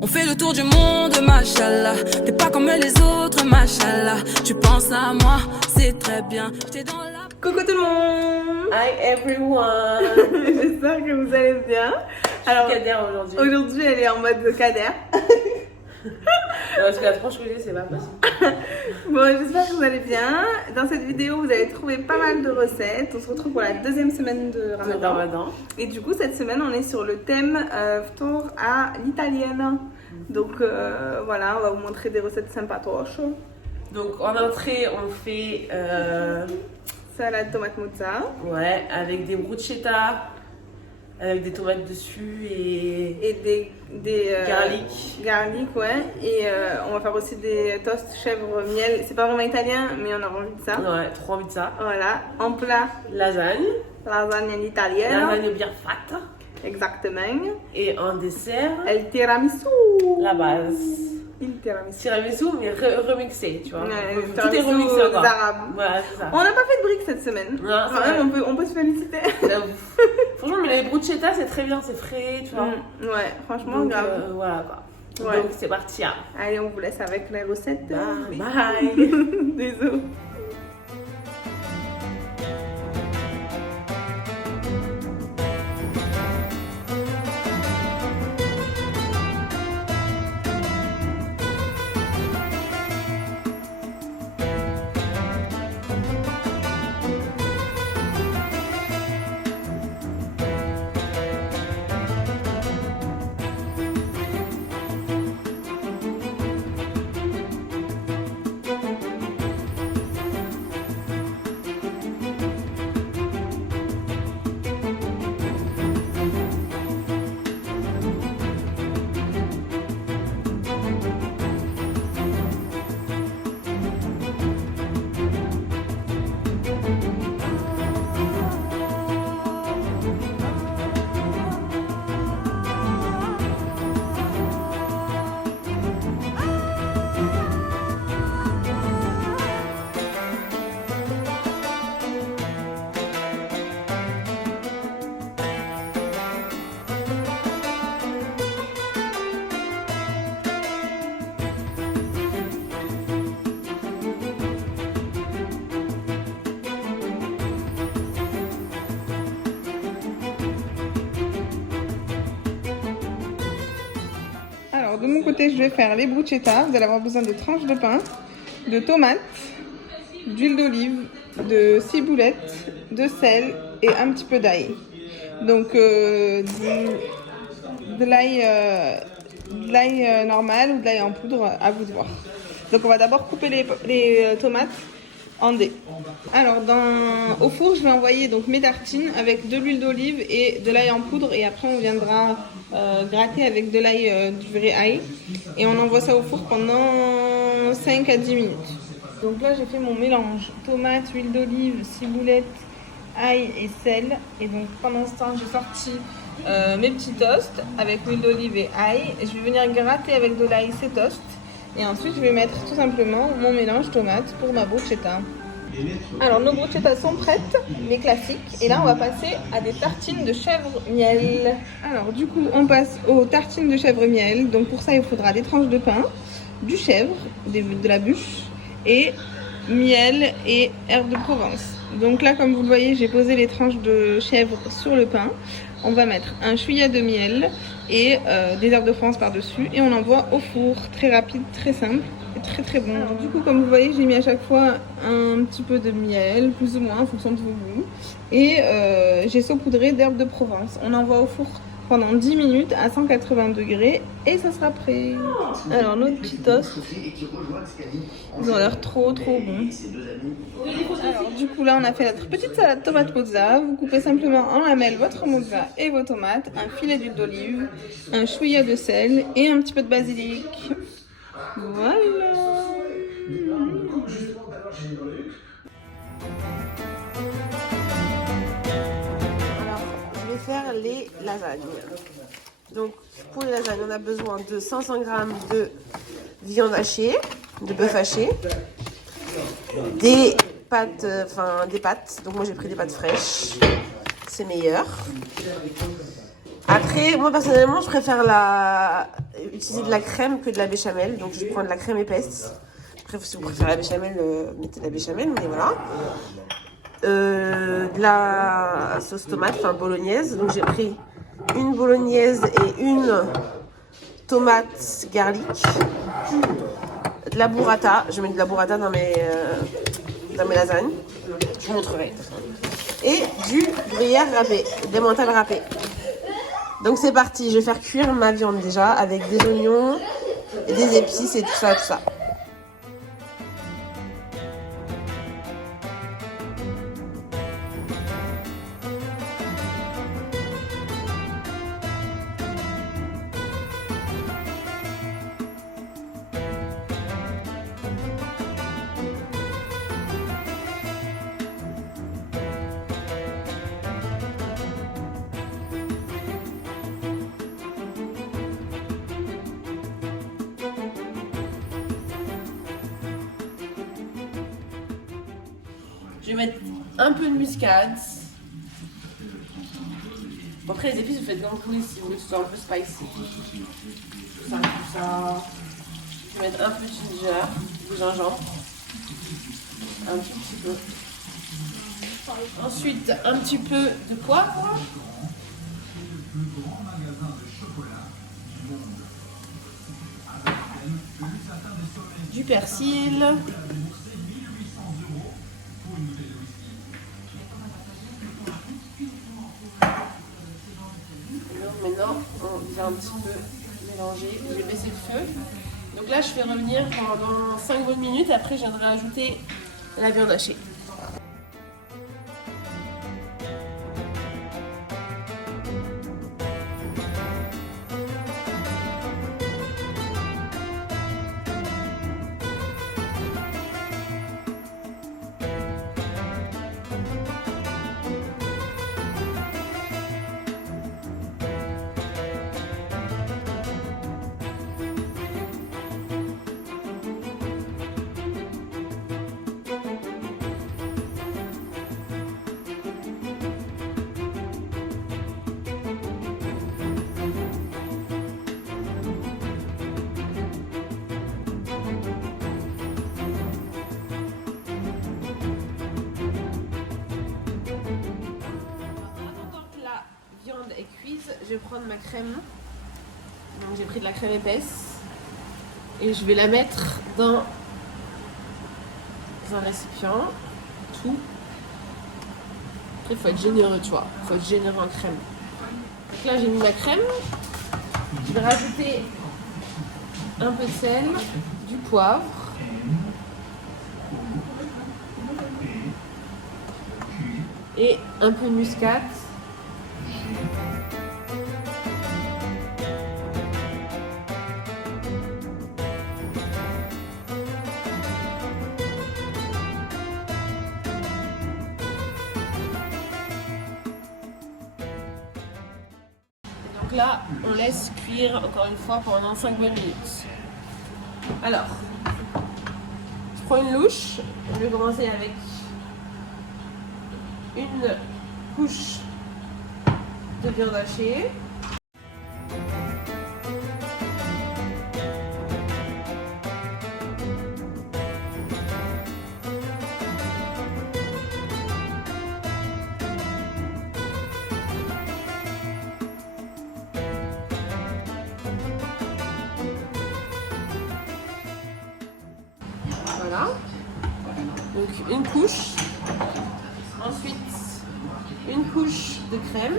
On fait le tour du monde, machallah. T'es pas comme les autres, machallah. Tu penses à moi, c'est très bien. J'étais dans la... Coucou tout le monde. Hi everyone. J'espère que vous allez bien. Alors, Kader aujourd'hui. Aujourd'hui, elle est en mode Kader. Parce que la tranche que j'ai, c'est pas possible. Bon, j'espère que vous allez bien. Dans cette vidéo, vous allez trouver pas mal de recettes. On se retrouve pour la deuxième semaine de Ramadan. Et du coup, cette semaine, on est sur le thème Ftour à l'italienne. Donc voilà, on va vous montrer des recettes sympatoches. Donc en entrée, on fait Salade tomate mozza. ouais, avec des bruschetta, avec des tomates dessus et des garlic. Ouais. Et on va faire aussi des toasts chèvre miel. C'est pas vraiment italien, mais on a envie de ça. Ouais, trop envie de ça. Voilà. En plat, Lasagne lasagne italienne. Lasagne bien fat. Exactement. Et en dessert, El tiramisu. la base. Il tiramisu. Tiramisu, mais remixé, tu vois. Ouais, Tout est tiramisu remixé des encore. Arabes. Voilà, c'est ça. On n'a pas fait de briques cette semaine. Non, c'est Quand vrai. même, on peut se féliciter. J'avoue. Franchement, mais les bruschetta, c'est très bien, c'est frais, tu vois. Ouais, franchement, Donc, grave. voilà quoi. Ouais. Donc c'est parti. Hein. Allez, on vous laisse avec les recettes. Bye. Bye. Désolé. Alors, de mon côté, je vais faire les bruschetta. Vous allez avoir besoin de tranches de pain, de tomates, d'huile d'olive, de ciboulette, de sel et un petit peu d'ail. Donc, de l'ail normal ou de l'ail en poudre, à vous de voir. Donc, on va d'abord couper les tomates en dés. Alors, au four, je vais envoyer donc mes tartines avec de l'huile d'olive et de l'ail en poudre. Et après, on viendra gratter avec de l'ail du vrai ail. Et on envoie ça au four pendant 5 à 10 minutes. Donc là, j'ai fait mon mélange. Tomates, huile d'olive, ciboulette, ail et sel. Et donc, pendant ce temps, j'ai sorti mes petits toasts avec l'huile d'olive et ail. Et je vais venir gratter avec de l'ail ces toasts. Et ensuite, je vais mettre tout simplement mon mélange tomate pour ma bruschetta. Alors, nos bruschettas sont prêtes, les classiques. Et là, on va passer à des tartines de chèvre miel. Alors, du coup, on passe aux tartines de chèvre miel. Donc, pour ça, il faudra des tranches de pain, du chèvre, de la bûche et miel et herbes de Provence. Donc là, comme vous le voyez, j'ai posé les tranches de chèvre sur le pain. On va mettre un chouïa de miel et des herbes de France par-dessus. Et on envoie au four. Très rapide, très simple et très très bon. Alors, du coup, comme vous voyez, j'ai mis à chaque fois un petit peu de miel, plus ou moins en fonction de vos goûts. Et j'ai saupoudré d'herbes de Provence. On envoie au four pendant 10 minutes à 180 degrés et ça sera prêt. Alors, nos petits toasts, ils ont l'air trop bons. Alors, du coup, là, on a fait notre petite salade tomate mozza. Vous coupez simplement en lamelles votre mozza et vos tomates, un filet d'huile d'olive, un chouïa de sel et un petit peu de basilic. Voilà. Je vais faire les lasagnes. Donc pour les lasagnes, on a besoin de 500 g de viande hachée, de bœuf haché, des pâtes, Donc moi j'ai pris des pâtes fraîches, c'est meilleur. Après, moi personnellement, je préfère utiliser de la crème que de la béchamel. Donc je prends de la crème épaisse. Après, si vous préférez la béchamel, mettez de la béchamel, mais voilà. De la sauce tomate, enfin bolognaise. Donc j'ai pris une bolognaise et une tomate garlic. De la burrata. Je mets de la burrata dans mes lasagnes. Je vous montrerai. Et du gruyère râpé, des mentales râpées. Donc c'est parti, je vais faire cuire ma viande déjà avec des oignons, et des épices et tout ça, tout ça. Je vais mettre un peu de muscade. Bon, après les épices, vous faites comme vous voulez si vous voulez que ce soit un peu spicy. Tout ça, tout ça. Je vais mettre un peu de ginger, du gingembre. Un tout petit peu. Ensuite, un petit peu de poivre. Du persil. Maintenant, on vient un petit peu mélanger. Je vais baisser le feu. Donc là, je fais revenir pendant 5 bonnes minutes. Après, je viendrai ajouter la viande hachée. Est cuite, je vais prendre ma crème. Donc j'ai pris de la crème épaisse et je vais la mettre dans un récipient. Tout. Après il faut être généreux, tu vois. Il faut être généreux en crème. Donc là j'ai mis ma crème. Je vais rajouter un peu de sel, du poivre. Et un peu de muscade. Donc là, on laisse cuire encore une fois pendant 5 bonnes minutes. Alors, je prends une louche. Je vais commencer avec une couche de viande hachée. Voilà. Donc une couche. Ensuite, une couche de crème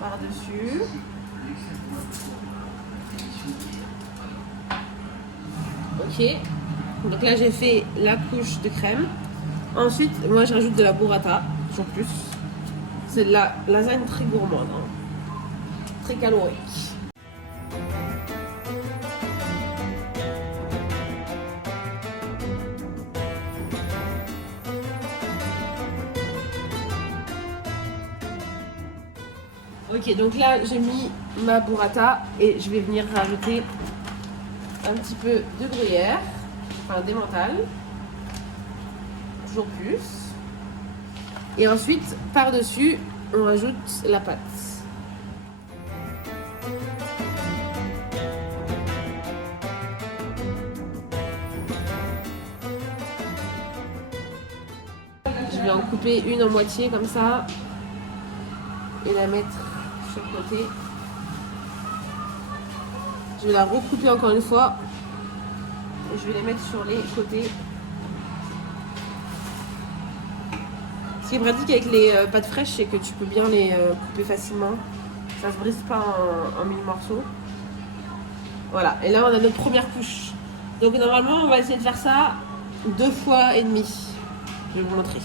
par-dessus. Ok. Donc là, j'ai fait la couche de crème. Ensuite, moi, je rajoute de la burrata, toujours plus. C'est de la lasagne très gourmande, hein. Très calorique. Ok, donc là j'ai mis ma burrata et je vais venir rajouter un petit peu de gruyère, enfin d'emmental, toujours plus. Et ensuite, par-dessus, on rajoute la pâte. je vais en couper une en moitié comme ça et la mettre sur le côté. Je vais la recouper encore une fois et je vais les mettre sur les côtés. Ce qui est pratique avec les pâtes fraîches, c'est que tu peux bien les couper facilement. Ça se brise pas en mille morceaux. Voilà, et là on a notre première couche. Donc normalement on va essayer de faire ça 2 fois et demi. Je vais vous montrer.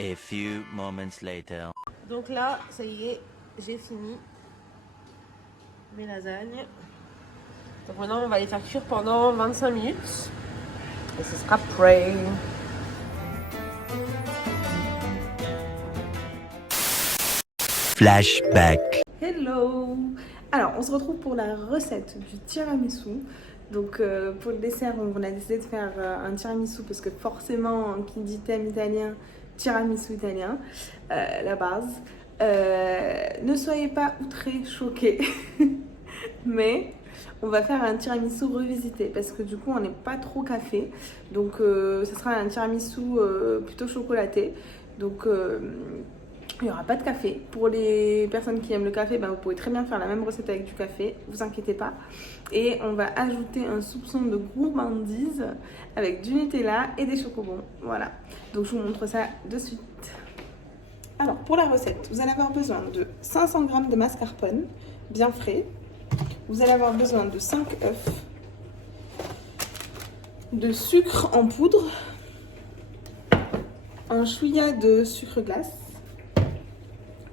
A few moments later. Donc là, ça y est, j'ai fini mes lasagnes. Donc maintenant, on va les faire cuire pendant 25 minutes. Et ce sera prêt. Flashback. Hello! Alors, on se retrouve pour la recette du tiramisu. Donc, pour le dessert, on a décidé de faire un tiramisu parce que forcément, qui dit thème italien, tiramisu italien, la base. Ne soyez pas outrés, choqués, mais on va faire un tiramisu revisité parce que du coup, on n'est pas trop café. Donc, ce sera un tiramisu plutôt chocolaté. Donc, il n'y aura pas de café. Pour les personnes qui aiment le café, ben, vous pouvez très bien faire la même recette avec du café, vous inquiétez pas. Et on va ajouter un soupçon de gourmandise avec du Nutella et des chocobons. Voilà, donc je vous montre ça de suite. Alors pour la recette, vous allez avoir besoin de 500 g de mascarpone bien frais. Vous allez avoir besoin de 5 œufs, de sucre en poudre, un chouïa de sucre glace,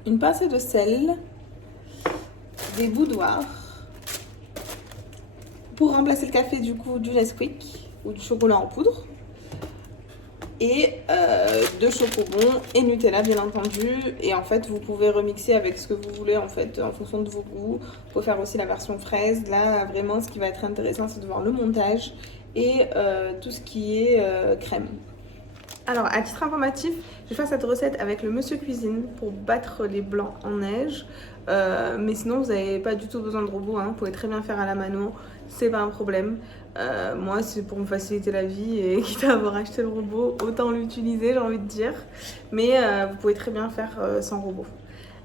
une pincée de sel, des boudoirs, pour remplacer le café du coup du Nesquik ou du chocolat en poudre, et de chocobons et Nutella bien entendu. Et en fait vous pouvez remixer avec ce que vous voulez en fait en fonction de vos goûts. Vous pouvez faire aussi la version fraise. Là vraiment ce qui va être intéressant c'est de voir le montage et tout ce qui est crème. Alors, à titre informatif, je vais faire cette recette avec le Monsieur Cuisine pour battre les blancs en neige. Mais sinon, vous n'avez pas du tout besoin de robot, hein. Vous pouvez très bien faire à la mano, c'est pas un problème. Moi, c'est pour me faciliter la vie et quitte à avoir acheté le robot, autant l'utiliser, j'ai envie de dire. Mais vous pouvez très bien faire sans robot.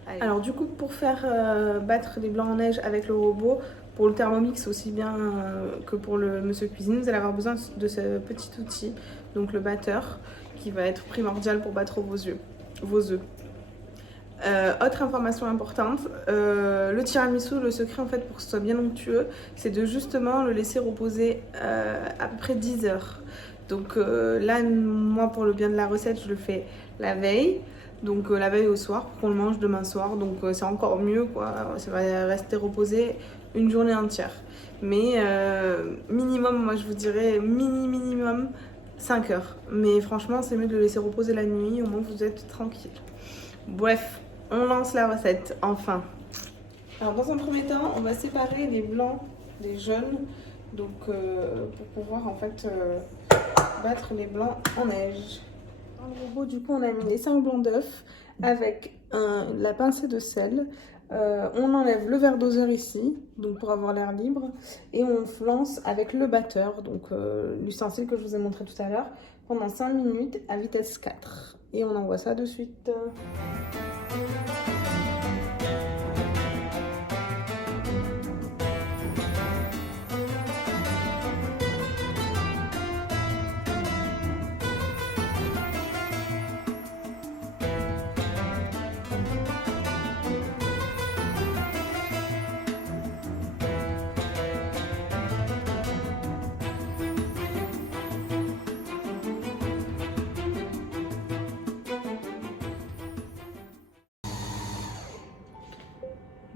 Allez. Alors, du coup, pour faire battre les blancs en neige avec le robot, pour le Thermomix aussi bien que pour le Monsieur Cuisine, vous allez avoir besoin de ce petit outil, donc le batteur, qui va être primordial pour battre vos œufs. Autre information importante, le tiramisu, le secret en fait pour que ce soit bien onctueux, c'est de justement le laisser reposer à peu près 10 heures. Donc là, moi pour le bien de la recette, je le fais la veille. Donc la veille au soir pour qu'on le mange demain soir. Donc c'est encore mieux quoi, ça va rester reposé une journée entière. Mais minimum, moi je vous dirais minimum 5 heures. Mais franchement c'est mieux de le laisser reposer la nuit, au moins vous êtes tranquille. Bref, on lance la recette enfin. Alors dans un premier temps, on va séparer les blancs des jaunes. Donc pour pouvoir en fait battre les blancs en neige. Dans le robot, du coup, on a mis les 5 blancs d'œufs avec la pincée de sel. On enlève le verre doseur ici, donc pour avoir l'air libre. Et on lance avec le batteur, donc l'ustensile que je vous ai montré tout à l'heure, pendant 5 minutes à vitesse 4. Et on envoie ça de suite.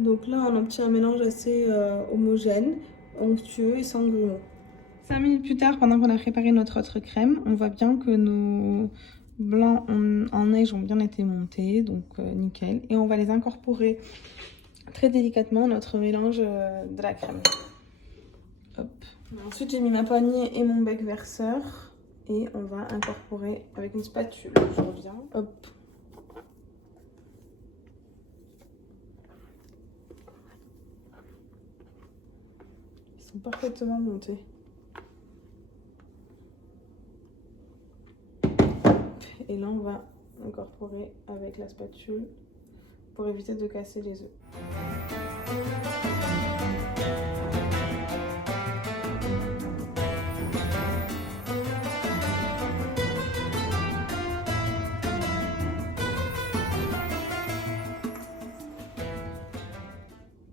Donc là, on obtient un mélange assez homogène, onctueux et sans grumeaux. 5 minutes plus tard, pendant qu'on a préparé notre autre crème, on voit bien que nos blancs en neige ont bien été montés, donc nickel. Et on va les incorporer très délicatement, notre mélange de la crème. Hop. Ensuite, j'ai mis ma poignée et mon bec verseur. Et on va incorporer avec une spatule. Je reviens. Hop. Ils sont parfaitement montés. Et là, on va incorporer avec la spatule pour éviter de casser les œufs.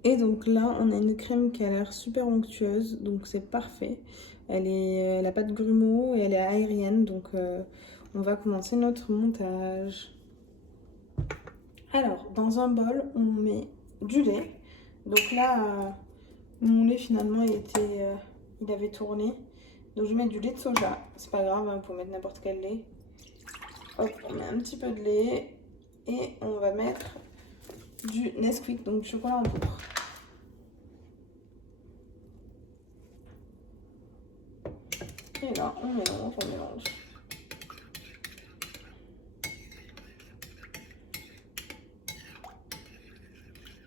Et donc là, on a une crème qui a l'air super onctueuse, donc c'est parfait. Elle n'a pas de grumeaux et elle est aérienne, donc on va commencer notre montage. Alors, dans un bol, on met du lait. Donc là, mon lait finalement, il avait tourné. Donc je mets du lait de soja, c'est pas grave, hein, vous pouvez mettre n'importe quel lait. Hop, on met un petit peu de lait et on va mettre du Nesquik, donc du chocolat en poudre. Et là, on mélange, on mélange.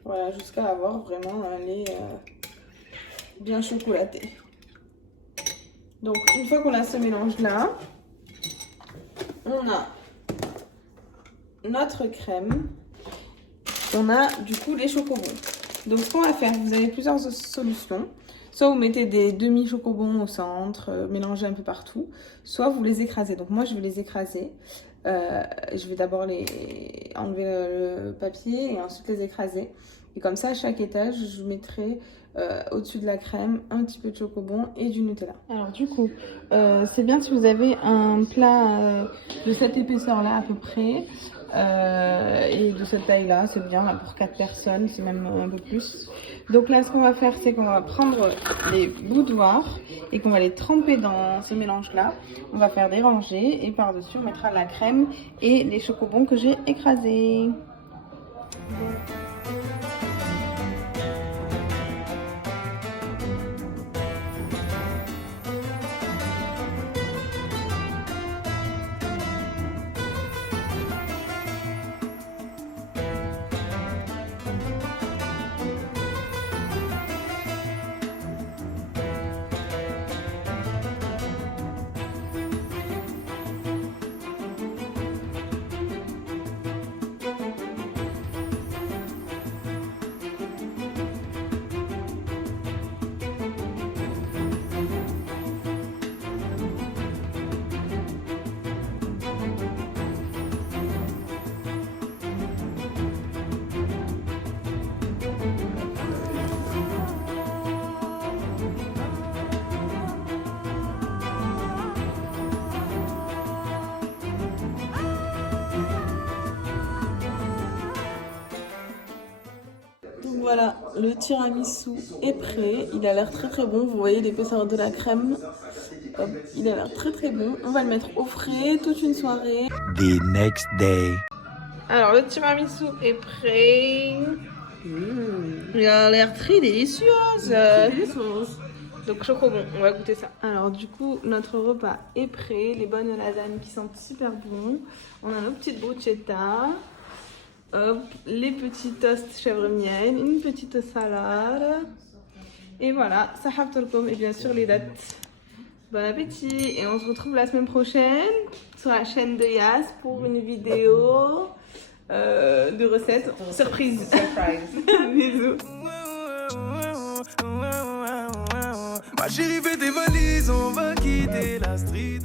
Voilà, jusqu'à avoir vraiment un lait bien chocolaté. Donc, une fois qu'on a ce mélange-là, on a notre crème. On a du coup les chocobons. Donc ce qu'on va faire, vous avez plusieurs solutions. Soit vous mettez des demi-chocobons au centre, mélangés un peu partout. Soit vous les écrasez. Donc moi je vais les écraser. Je vais d'abord enlever le papier et ensuite les écraser. Et comme ça à chaque étage, je mettrai au-dessus de la crème un petit peu de chocobon et du Nutella. Alors du coup, c'est bien si vous avez un plat de cette épaisseur-là à peu près. Et de cette taille là, c'est bien là, pour 4 personnes, c'est même un peu plus. Donc là ce qu'on va faire, c'est qu'on va prendre les boudoirs et qu'on va les tremper dans ce mélange là. On va faire des rangées et par dessus on mettra la crème et les chocobons que j'ai écrasés. Voilà, le tiramisu est prêt. Il a l'air très très bon. Vous voyez l'épaisseur de la crème. Hop, il a l'air très très bon. On va le mettre au frais toute une soirée. The next day. Alors le tiramisu est prêt. Il a l'air très délicieux. Donc chocobon, on va goûter ça. Alors du coup, notre repas est prêt. Les bonnes lasagnes qui sentent super bon. On a nos petites bruschetta. Hop, les petits toasts chèvre miel, une petite salade. Et voilà, sahabtolkom et bien sûr les dates. Bon appétit et on se retrouve la semaine prochaine sur la chaîne de Yas pour une vidéo de recettes surprise. Bisous. Ma chérie, fais tes valises, on va quitter la street.